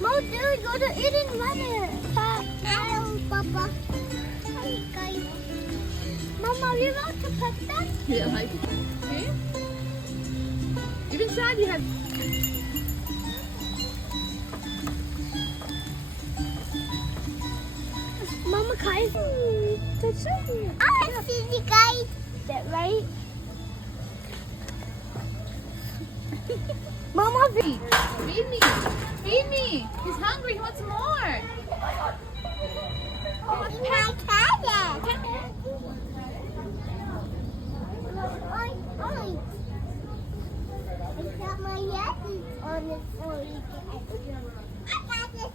Mom, there we go to eating water. Hello, Papa. Hi, guys. Mom, are you allowed to pet them? Yeah, like, okay. Even Shadi has. Mama, guys. That's it. I see the guys. Is that right? Mama, Feed me. Feed me. He's hungry. He wants more. my cat. Oi. I got my Yetis on the floor. I got this.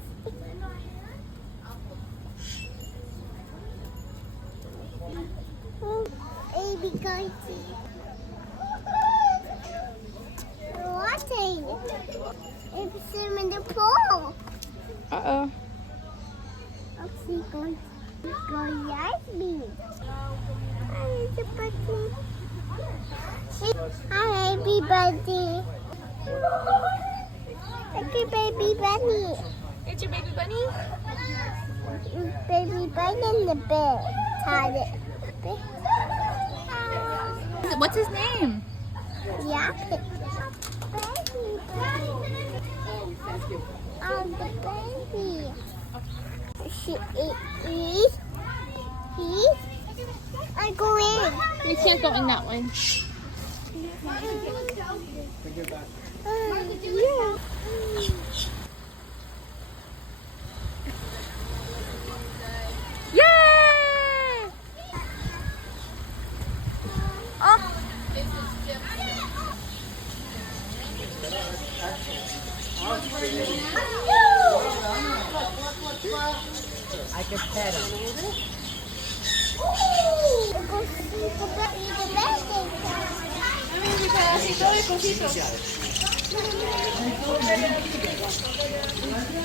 Baby Goatee. Watching. It's him in the pool. Uh-oh. Oopsie, go Yasmin. Hi, it's a buddy. Hi, baby buddy. Okay, baby bunny. It's your baby bunny? Baby bunny in the bed. Tied it. What's his name? Yeah. Baby bunny. Oh, the baby. She is. I go in. You can't go in that one. Yeah. Yay! Oh. I can pet him. Go see the baby.